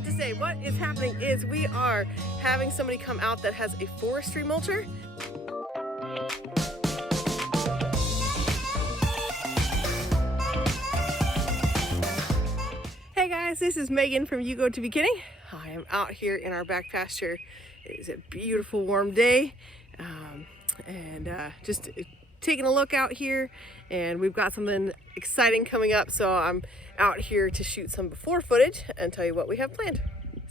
that to say, what is happening is we are having somebody come out that has a forestry mulcher. Hey guys, this is Megan from You Go to Beginning. I am out here in our back pasture. It is a beautiful warm day, just taking a look out here, and we've got something exciting coming up, so I'm out here to shoot some before footage and tell you what we have planned.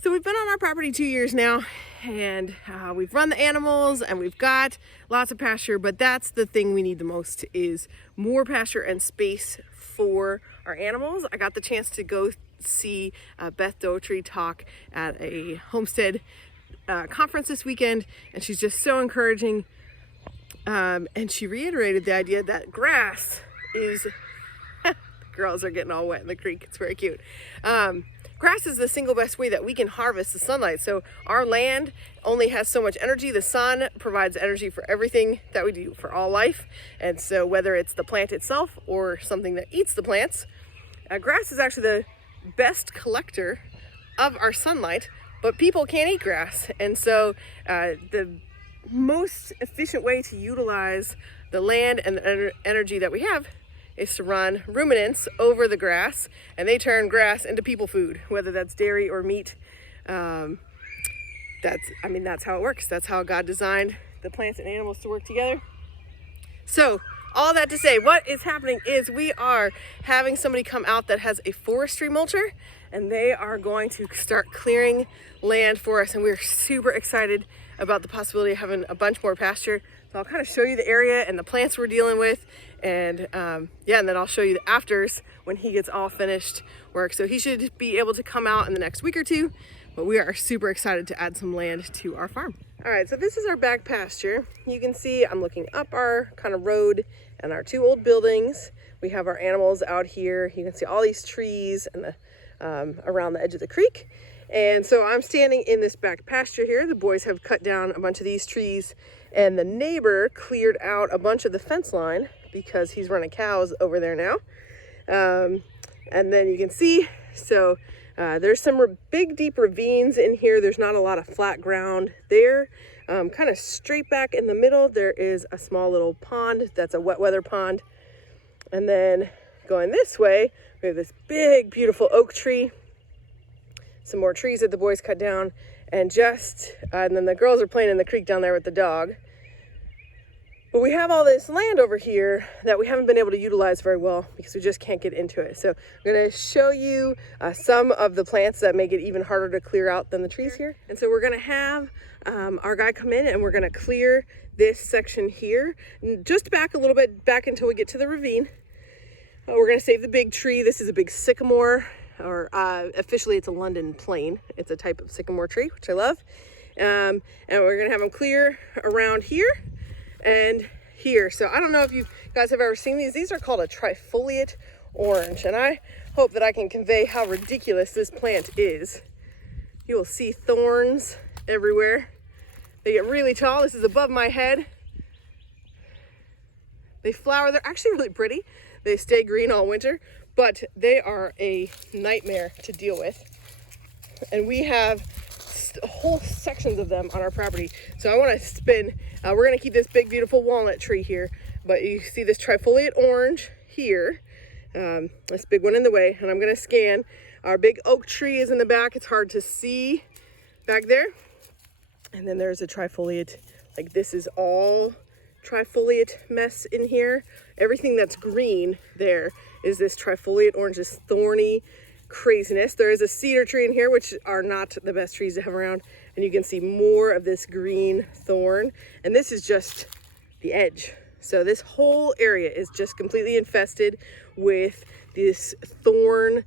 So we've been on our property 2 years now, and we've run the animals and we've got lots of pasture, but that's the thing we need the most is more pasture and space for our animals. I got the chance to go see Beth Doherty talk at a homestead conference this weekend, and she's just so encouraging, and she reiterated the idea that grass is the girls are getting all wet in the creek. It's very cute. Grass is the single best way that we can harvest the sunlight. So our land only has so much energy. The sun provides energy for everything that we do, for all life. And so whether it's the plant itself or something that eats the plants, grass is actually the best collector of our sunlight, but people can't eat grass. And so the most efficient way to utilize the land and the energy that we have is to run ruminants over the grass, and they turn grass into people food, whether that's dairy or meat. That's how it works. That's how God designed the plants and animals to work together. So all that to say, what is happening is we are having somebody come out that has a forestry mulcher, and they are going to start clearing land for us, and we're super excited about the possibility of having a bunch more pasture. So I'll kind of show you the area and the plants we're dealing with, and and then I'll show you the afters when he gets all finished work. So he should be able to come out in the next week or two, but we are super excited to add some land to our farm. All right, so this is our back pasture. You can see I'm looking up our kind of road and our two old buildings. We have our animals out here. You can see all these trees and the around the edge of the creek. And so I'm standing in this back pasture here. The boys have cut down a bunch of these trees, and the neighbor cleared out a bunch of the fence line because he's running cows over there now. And then you can see, so there's some big deep ravines in here. There's not a lot of flat ground there. Kind of straight back in the middle, there is a small little pond. That's a wet weather pond. And then going this way, we have this big, beautiful oak tree. Some more trees that the boys cut down, and then the girls are playing in the creek down there with the dog. But we have all this land over here that we haven't been able to utilize very well because we just can't get into it. So I'm going to show you some of the plants that make it even harder to clear out than the trees here. And so we're going to have our guy come in, and we're going to clear this section here, just back a little bit, back until we get to the ravine. We're going to save the big tree. This is a big sycamore, or officially it's a London plane. It's a type of sycamore tree, which I love. And we're going to have them clear around here and here. So I don't know if you guys have ever seen these. These are called a trifoliate orange, and I hope that I can convey how ridiculous this plant is. You will see thorns everywhere. They get really tall. This is above my head. They flower. They're actually really pretty. They stay green all winter, but they are a nightmare to deal with. And we have whole sections of them on our property. So I want to spin, we're going to keep this big, beautiful walnut tree here, but you see this trifoliate orange here, this big one in the way, and I'm going to scan. Our big oak tree is in the back. It's hard to see back there. And then there's a trifoliate, like this is all trifoliate mess in here. Everything that's green there is this trifoliate orange, this thorny craziness. There is a cedar tree in here, which are not the best trees to have around, and you can see more of this green thorn, and this is just the edge. So this whole area is just completely infested with this thorn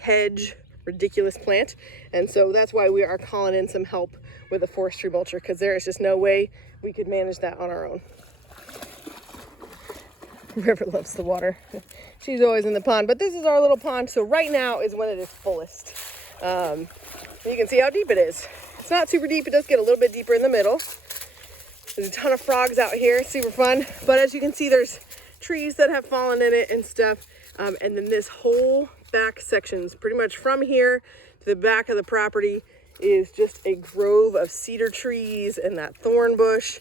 hedge ridiculous plant, and so that's why we are calling in some help with a forestry mulcher, because there is just no way we could manage that on our own. River loves the water. She's always in the pond, but this is our little pond. So right now is when it is fullest. You can see how deep it is. It's not super deep. It does get a little bit deeper in the middle. There's a ton of frogs out here. It's super fun. But as you can see, there's trees that have fallen in it and stuff. And then this whole back sections, pretty much from here to the back of the property is just a grove of cedar trees and that thorn bush.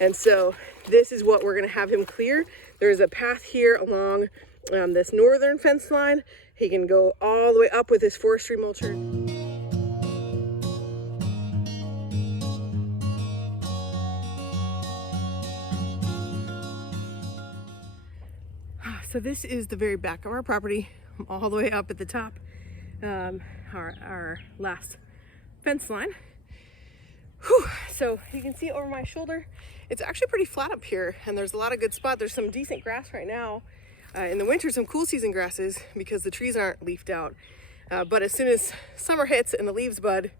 And so this is what we're gonna have him clear. There's a path here along this northern fence line. He can go all the way up with his forestry mulcher. So this is the very back of our property, all the way up at the top, our last fence line. Whew. So you can see over my shoulder, it's actually pretty flat up here, and there's a lot of good spots. There's some decent grass right now. In the winter, some cool season grasses because the trees aren't leafed out. But as soon as summer hits and the leaves bud,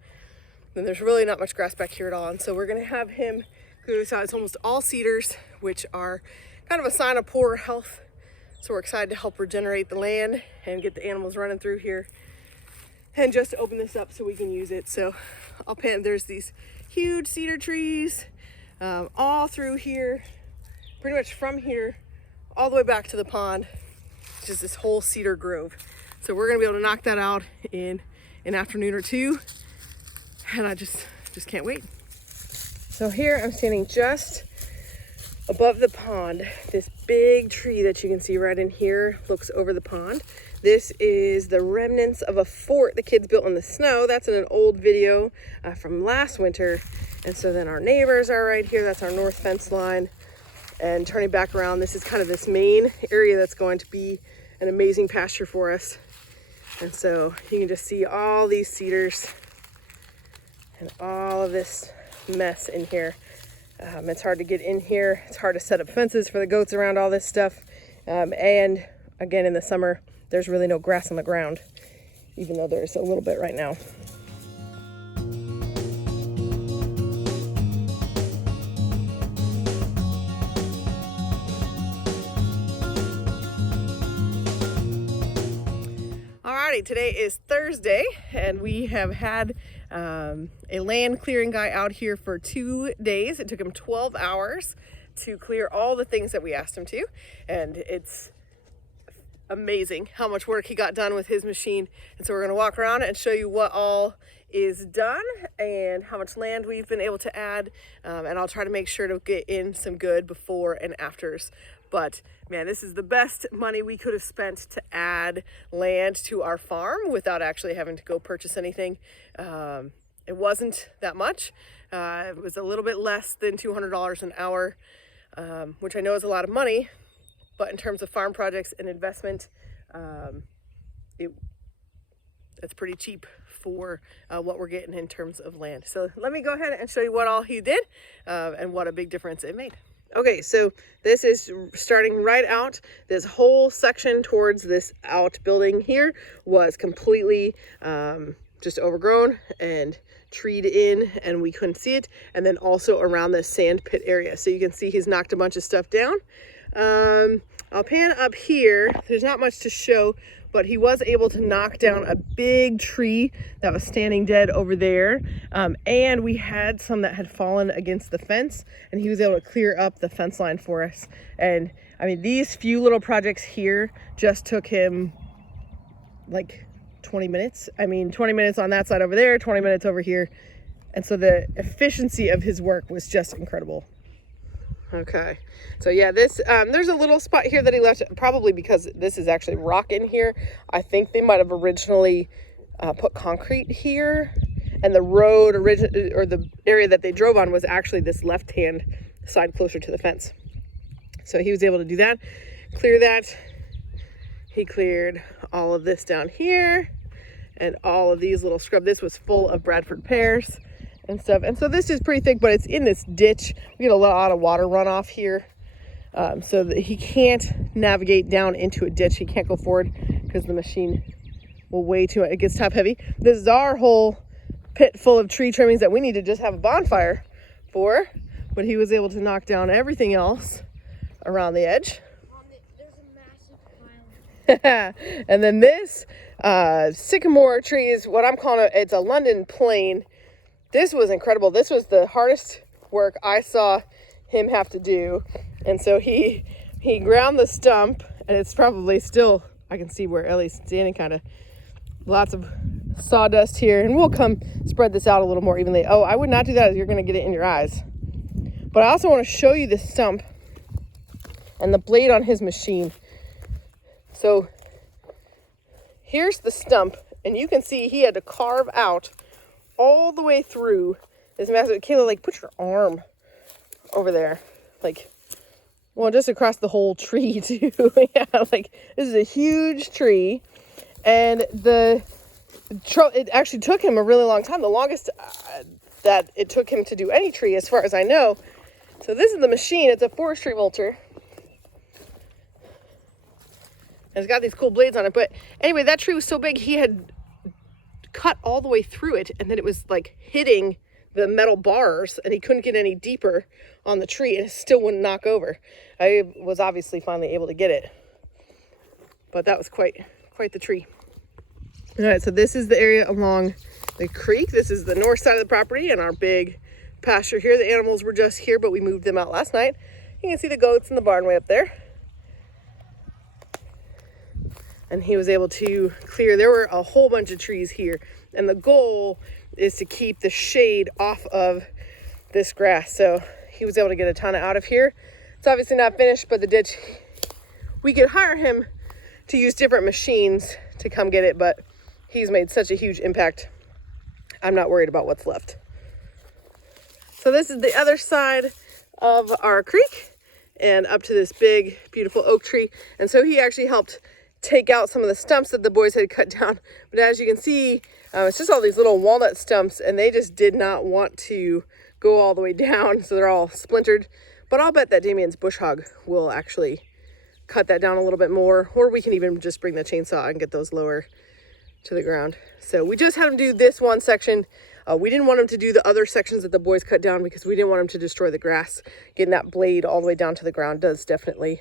then there's really not much grass back here at all. And so we're gonna have him clear this out. It's almost all cedars, which are kind of a sign of poor health. So we're excited to help regenerate the land and get the animals running through here and just open this up so we can use it. So I'll pan, there's these huge cedar trees all through here, pretty much from here all the way back to the pond, just this whole cedar grove. So we're gonna be able to knock that out in an afternoon or two, and I just can't wait. So here I'm standing just above the pond. This big tree that you can see right in here looks over the pond. This is the remnants of a fort the kids built in the snow. That's in an old video from last winter. And so then our neighbors are right here. That's our north fence line. And turning back around, this is kind of this main area that's going to be an amazing pasture for us. And so you can just see all these cedars and all of this mess in here. It's hard to get in here. It's hard to set up fences for the goats around all this stuff. And again, in the summer, there's really no grass on the ground, even though there's a little bit right now. Alrighty, today is Thursday, and we have had a land clearing guy out here for 2 days. It took him 12 hours to clear all the things that we asked him to, and it's amazing how much work he got done with his machine. And so we're going to walk around and show you what all is done and how much land we've been able to add, and I'll try to make sure to get in some good before and afters. But man, this is the best money we could have spent to add land to our farm without actually having to go purchase anything. It wasn't that much. It was a little bit less than $200 an hour, which I know is a lot of money, but in terms of farm projects and investment, it's pretty cheap for what we're getting in terms of land. So let me go ahead and show you what all he did and what a big difference it made. Okay, so this is starting right out. This whole section towards this outbuilding here was completely just overgrown and treed in, and we couldn't see it. And then also around the sand pit area. So you can see he's knocked a bunch of stuff down. I'll pan up here. There's not much to show, but he was able to knock down a big tree that was standing dead over there. And we had some that had fallen against the fence, and he was able to clear up the fence line for us. And I mean, these few little projects here just took him like 20 minutes. I mean, 20 minutes on that side over there, 20 minutes over here. And so the efficiency of his work was just incredible. Okay, so yeah, this there's a little spot here that he left, probably because this is actually rock in here. I think they might have originally put concrete here, and the road or the area that they drove on was actually this left-hand side closer to the fence. So he was able to do that, clear that. He cleared all of this down here and all of these little scrub. This was full of Bradford pears and stuff. And so this is pretty thick, but it's in this ditch. We get a lot of water runoff here, so that he can't navigate down into a ditch. He can't go forward because the machine will weigh too much. It gets top heavy. This is our whole pit full of tree trimmings that we need to just have a bonfire for, but he was able to knock down everything else around the edge. There's a massive pile. And then this sycamore tree is what I'm calling it's a London plane. This was incredible. This was the hardest work I saw him have to do. And so he ground the stump, and it's probably still, I can see where Ellie's standing kind of, lots of sawdust here, and we'll come spread this out a little more evenly. Oh, I would not do that, as you're going to get it in your eyes. But I also want to show you the stump and the blade on his machine. So here's the stump, and you can see he had to carve out all the way through this massive. Kayla, like, put your arm over there, like, well, just across the whole tree too. Yeah, like, this is a huge tree, and it actually took him a really long time, the longest that it took him to do any tree, as far as I know. So this is the machine. It's a Forestry Mulcher. It's got these cool blades on it. But anyway, that tree was so big, he had cut all the way through it, and then it was like hitting the metal bars, and he couldn't get any deeper on the tree, and it still wouldn't knock over. I was obviously finally able to get it, but that was quite the tree. All right, so this is the area along the creek. This is the north side of the property and our big pasture here. The animals were just here, but we moved them out last night. You can see the goats in the barn way up there. And he was able to clear. There were a whole bunch of trees here, and the goal is to keep the shade off of this grass. So he was able to get a ton out of here. It's obviously not finished, but the ditch, we could hire him to use different machines to come get it, but he's made such a huge impact. I'm not worried about what's left. So this is the other side of our creek and up to this big, beautiful oak tree. And so he actually helped take out some of the stumps that the boys had cut down. But as you can see, it's just all these little walnut stumps, and they just did not want to go all the way down. So they're all splintered. But I'll bet that Damien's bush hog will actually cut that down a little bit more, or we can even just bring the chainsaw and get those lower to the ground. So we just had him do this one section. We didn't want him to do the other sections that the boys cut down because we didn't want him to destroy the grass. Getting that blade all the way down to the ground does definitely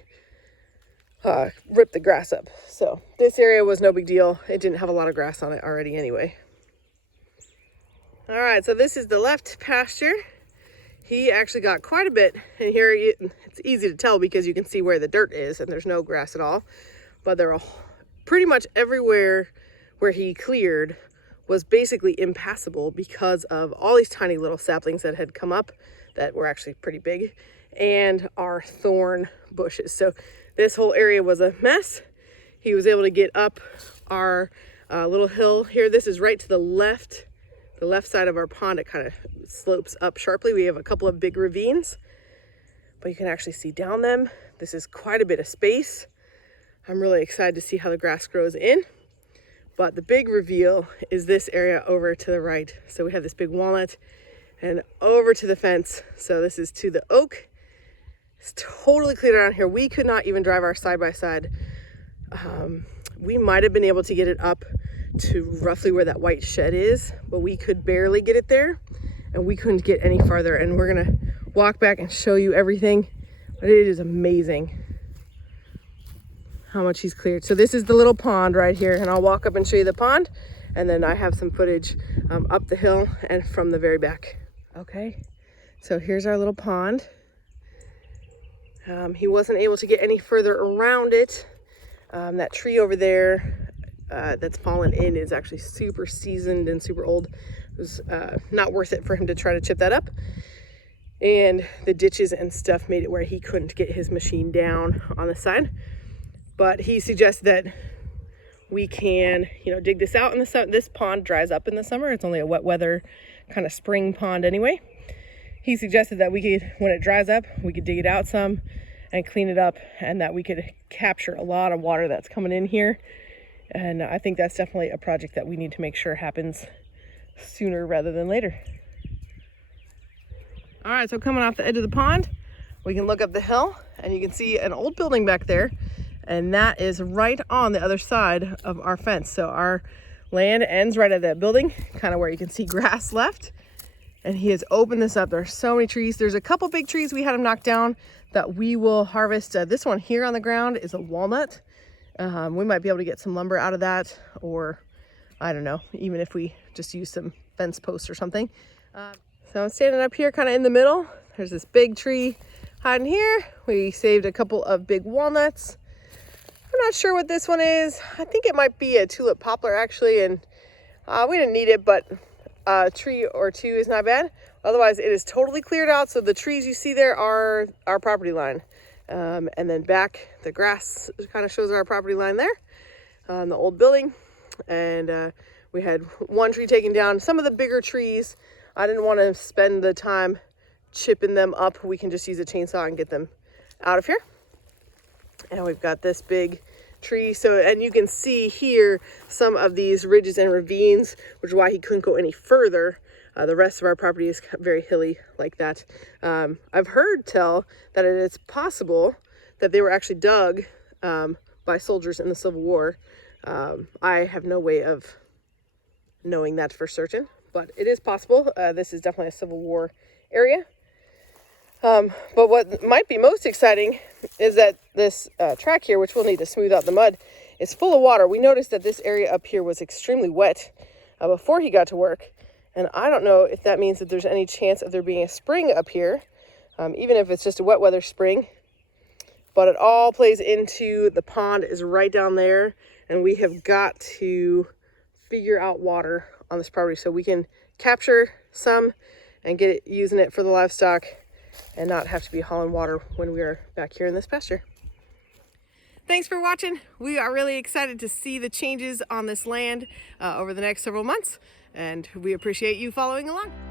rip the grass up. So this area was no big deal. It didn't have a lot of grass on it already anyway. All right, so this is the left pasture. He actually got quite a bit, and here it's easy to tell because you can see where the dirt is and there's no grass at all. But there are pretty much everywhere where he cleared was basically impassable because of all these tiny little saplings that had come up that were actually pretty big, and our thorn bushes. So this whole area was a mess. He was able to get up our little hill here. This is right to the left side of our pond. It kind of slopes up sharply. We have a couple of big ravines, but you can actually see down them. This is quite a bit of space. I'm really excited to see how the grass grows in. But the big reveal is this area over to the right. So we have this big walnut and over to the fence. So this is to the oak. It's totally cleared around here. We could not even drive our side-by-side. We might have been able to get it up to roughly where that white shed is, but we could barely get it there, and we couldn't get any farther. And we're gonna walk back and show you everything, but it is amazing how much he's cleared. So this is the little pond right here, and I'll walk up and show you the pond, and then I have some footage up the hill and from the very back. Okay, so here's our little pond. He wasn't able to get any further around it. That tree over there that's fallen in is actually super seasoned and super old. It was not worth it for him to try to chip that up. And the ditches and stuff made it where he couldn't get his machine down on the side. But he suggested that we can, dig this out in the summer. This pond dries up in the summer. It's only a wet weather kind of spring pond anyway. He suggested that we could, when it dries up, we could dig it out some and clean it up, and that we could capture a lot of water that's coming in here. And I think that's definitely a project that we need to make sure happens sooner rather than later. All right, so coming off the edge of the pond, we can look up the hill, and you can see an old building back there. And that is right on the other side of our fence. So our land ends right at that building, kind of where you can see grass left. And he has opened this up. There are so many trees. There's a couple big trees we had him knock down that we will harvest. This one here on the ground is a walnut. We might be able to get some lumber out of that, or I don't know, even if we just use some fence posts or something. So I'm standing up here kind of in the middle. There's this big tree hiding here. We saved a couple of big walnuts. I'm not sure what this one is. I think it might be a tulip poplar actually, and We didn't need it, but a tree or two is not bad. Otherwise, it is totally cleared out. So the trees you see there are our property line. And then back, the grass kind of shows our property line there on the old building. And we had one tree taken down. Some of the bigger trees, I didn't want to spend the time chipping them up. We can just use a chainsaw and get them out of here. And we've got this big tree. So, and you can see here some of these ridges and ravines, which is why he couldn't go any further. The rest of our property is very hilly like that. I've heard tell that it is possible that they were actually dug by soldiers in the Civil War. I have no way of knowing that for certain, but it is possible. This is definitely a Civil War area. But what might be most exciting is that this track here, which we'll need to smooth out the mud, is full of water. We noticed that this area up here was extremely wet before he got to work. And I don't know if that means that there's any chance of there being a spring up here, even if it's just a wet weather spring. But it all plays into the pond is right down there. And we have got to figure out water on this property so we can capture some and get it using it for the livestock and not have to be hauling water when we are back here in this pasture. Thanks for watching. We are really excited to see the changes on this land over the next several months, and we appreciate you following along.